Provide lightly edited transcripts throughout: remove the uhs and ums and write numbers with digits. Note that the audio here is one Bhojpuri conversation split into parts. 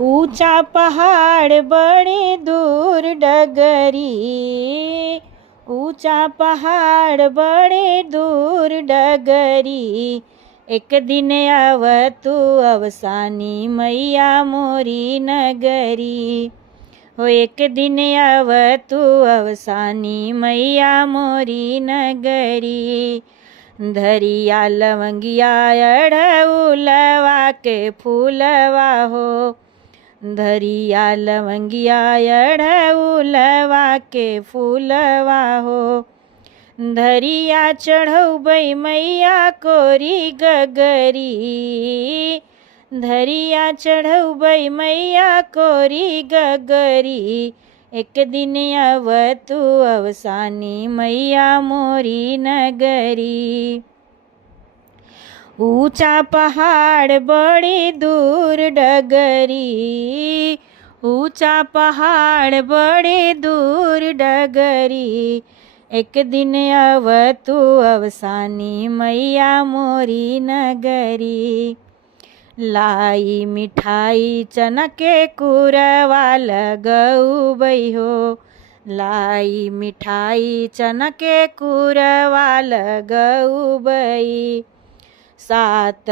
ऊंचा पहाड़ बड़े दूर डगरी, ऊंचा पहाड़ बड़े दूर डगरी। एक दिन आवतु अवसानी मैया मोरी नगरी। हो एक दिन आवतु अवसानी मैया मोरी नगरी। धरिया लवंगिया अड़उलवा के फूलवा हो, धरिया लवंगिया अड़उलवा के फूलवा हो। धरिया चढ़ौबै मैया कोरी गगरी, धरिया चढ़ौबै मैया कोरी गगरी। एक दिन आवतु अवसानी मैया मोरी नगरी। ऊंचा पहाड़ बड़ी दूर डगरी, ऊंचा पहाड़ बड़ी दूर डगरी। एक दिन आवतु अवसानी मैया मोरी नगरी। लाई मिठाई चना के कुरवा लगौबै हो, लाई मिठाई चना के कुरवा लगौबै। सात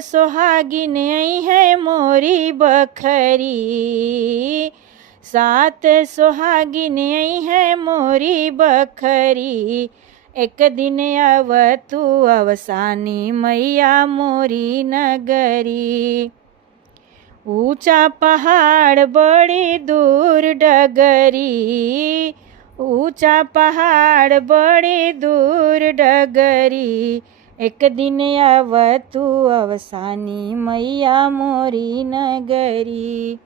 सोहागिन है मोरी बखरी, सात सोहागिन है मोरी बखरी। एक दिन आवतु अवसानी मैया मोरी नगरी। ऊंचा पहाड़ बड़ी दूर डगरी, ऊंचा पहाड़ बड़ी दूर डगरी। एक दिन आवतु अवसानी मैया मोरी नगरी।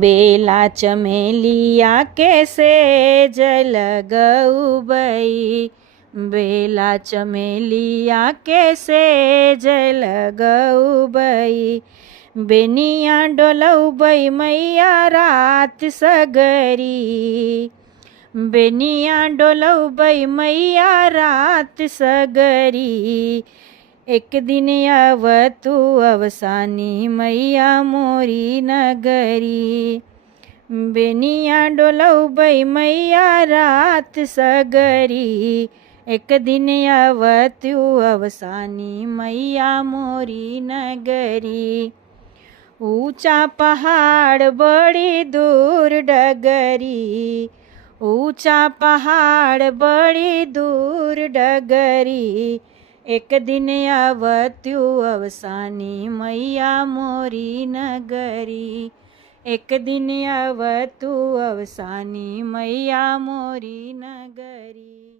बेला चमेलिया के सेज लगौबै, बेला चमेलिया के सेज लगौबै। बेनिया डोलौबै मैया रात सगरी, बेनिया डोलौबै मैया रात सगरी। एक दिन आवतु अवसानी मैया मोरी नगरी। बेनिया डोलौबै मैया रात सगरी। एक दिन आवतु अवसानी मैया मोरी नगरी। ऊंचा पहाड़ बड़ी दूर डगरी, ऊंचा पहाड़ बड़ी दूर डगरी। एक दिन आवतु अवसानी मैया मोरी नगरी। एक दिन आवतु अवसानी मैया मोरी नगरी।